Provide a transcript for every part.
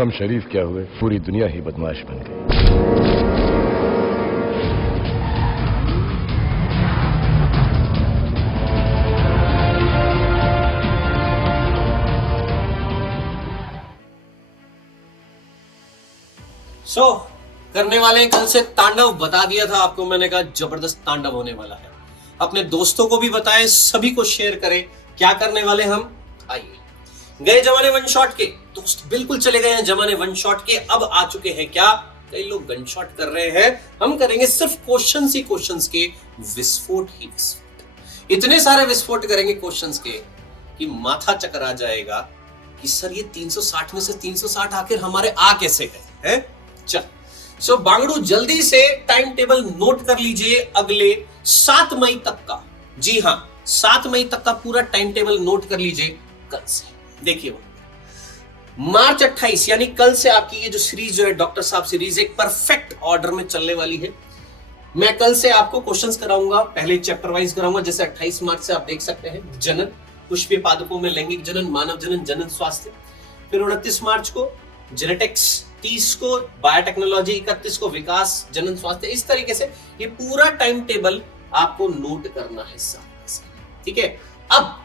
हम शरीफ क्या हुए, पूरी दुनिया ही बदमाश बन गई। करने वाले कल से तांडव, बता दिया था आपको मैंने, कहा जबरदस्त तांडव होने वाला है। अपने दोस्तों को भी बताएं, सभी को शेयर करें। क्या करने वाले हम, आइए। गए जमाने वन शॉट के दोस्त, बिल्कुल चले गए हैं जमाने वन शॉट के। अब आ चुके हैं क्या, कई लोग गन शॉट कर रहे हैं, हम करेंगे सिर्फ क्वेश्चंस ही क्वेश्चंस के, विस्फोट ही विस्फोट। इतने सारे विस्फोट करेंगे क्वेश्चंस के कि माथा चकर आ जाएगा कि सर ये 360 में से 360 आखिर हमारे आ कैसे गए हैं। चल बांगड़ू, जल्दी से टाइम टेबल नोट कर लीजिए अगले 7 मई तक का। जी हां, 7 मई तक का पूरा टाइम टेबल नोट कर लीजिए कल से। देखिए मार्च 28 यानी कल से आपकी ये जो सीरीज जो है डॉक्टर साहब सीरीज, एक परफेक्ट ऑर्डर में चलने वाली है। मैं कल से आपको क्वेश्चंस कराऊंगा, पहले चैप्टर वाइज कराऊंगा। जैसे 28 मार्च से आप देख सकते हैं जनन, पुष्पीय पादपों में लैंगिक जनन, मानव जनन, जनन स्वास्थ्य। फिर 29 मार्च को जेनेटिक्स, 30 को बायोटेक्नोलॉजी, 31 को विकास, जनन स्वास्थ्य। इस तरीके से ये पूरा टाइम टेबल आपको नोट करना है सामने से, ठीक है। अब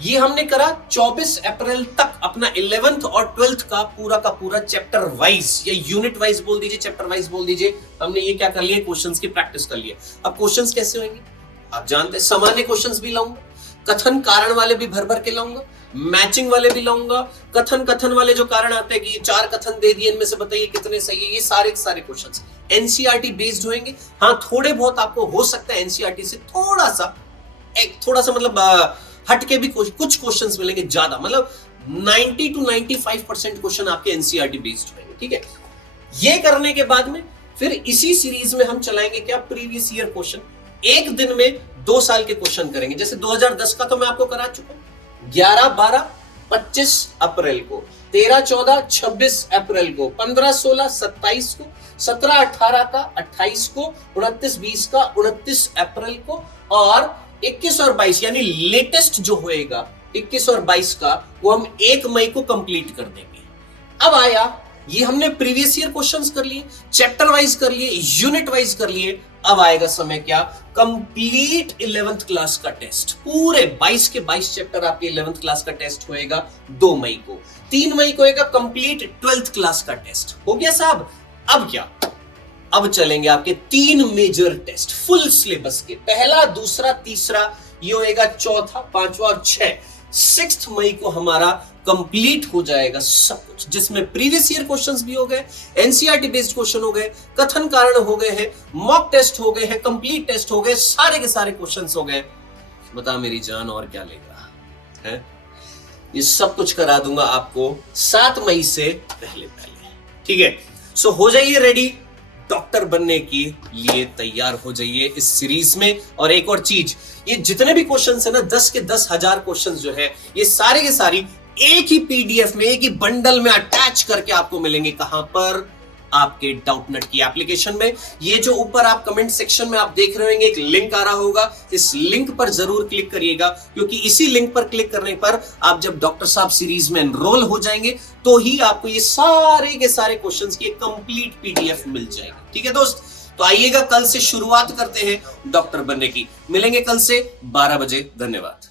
ये हमने करा 24 अप्रैल तक अपना 11th और 12th का पूरा चैप्टर वाइज या यूनिट वाइज बोल दीजिए, चैप्टर वाइज बोल दीजिए। हमने ये क्या कर लिया, क्वेश्चंस की प्रैक्टिस कर लिया। अब क्वेश्चंस कैसे होंगे आप जानते हैं, सामान्य क्वेश्चंस भी लाऊंगा, कथन कारण वाले भी भर भर के लाऊंगा, मैचिंग वाले भी लाऊंगा। कथन वाले जो कारण आते हैं कि 4 कथन दे दिए, इनमें से बताइए कितने सही है, ये सारे क्वेश्चंस एनसीईआरटी बेस्ड होंगे। हाँ, थोड़े बहुत आपको हो सकता है एनसीईआरटी से थोड़ा सा मतलब हट के भी कुछ क्वेश्चंस मिलेंगे, ज्यादा मतलब 90 to 95% क्वेश्चन आपके एनसीईआरटी बेस्ड होंगे, ठीक है। ये करने के बाद में फिर इसी सीरीज में हम चलाएंगे क्या, प्रीवियस ईयर क्वेश्चन। एक दिन में 2 साल के क्वेश्चन करेंगे। जैसे 2010 का तो मैं आपको करा चुका हूं, 11, 12, 25 अप्रैल को, 13, 14, 26 अप्रैल को, 15, 16, 27 को, 17, 18 का 28 को, 29, 20 का 29 अप्रैल को, और 21 और 22 यानी लेटेस्ट जो होएगा 21 और 22 का, वो हम 1 मई को कंप्लीट कर देंगे। अब आया, ये हमने प्रीवियस ईयर क्वेश्चंस कर लिए, चैप्टर वाइज कर लिए, यूनिट वाइज कर लिए। अब आएगा समय क्या, कंप्लीट 11th क्लास का टेस्ट। पूरे 22 के 22 चैप्टर आपके 11th क्लास का टेस्ट होएगा 2 मई को। 3 मई को होएगा कंप्लीट 12th क्लास का टेस्ट। हो गया साहब। अब क्या, अब चलेंगे आपके 3 मेजर टेस्ट फुल सिलेबस के, पहला, दूसरा, तीसरा। ये होएगा चौथा, 5वां और 6 मई को हमारा कंप्लीट हो जाएगा सब कुछ, जिसमें प्रीवियस ईयर क्वेश्चंस भी हो गए, एनसीईआरटी बेस्ड क्वेश्चन हो गए, कथन कारण हो गए हैं, मॉक टेस्ट हो गए हैं, कंप्लीट टेस्ट हो गए, सारे के सारे क्वेश्चंस हो गए। बता मेरी जान और क्या लेगा है? ये सब कुछ करा दूंगा आपको 7 मई से पहले, ठीक है। सो हो जाइए रेडी, डॉक्टर बनने के लिए तैयार हो जाइए इस सीरीज में। और एक और चीज, ये जितने भी क्वेश्चंस है ना, 10 के 10,000 क्वेश्चंस जो है, ये सारे के सारी एक ही पीडीएफ में, एक ही बंडल में अटैच करके आपको मिलेंगे। कहां पर, आपके डाउटनेट की एप्लीकेशन में। ये जो ऊपर आप कमेंट सेक्शन में आप देख रहे होंगे, एक लिंक आ रहा होगा, इस लिंक पर जरूर क्लिक करिएगा, क्योंकि इसी लिंक पर क्लिक करने पर आप जब डॉक्टर साहब सीरीज में एनरोल हो जाएंगे तो ही आपको ये सारे के सारे क्वेश्चंस की कंप्लीट पीडीएफ मिल जाएगी, ठीक है दोस्त। तो आइएगा, कल से शुरुआत करते हैं डॉक्टर बनने की। मिलेंगे कल से 12 बजे। धन्यवाद।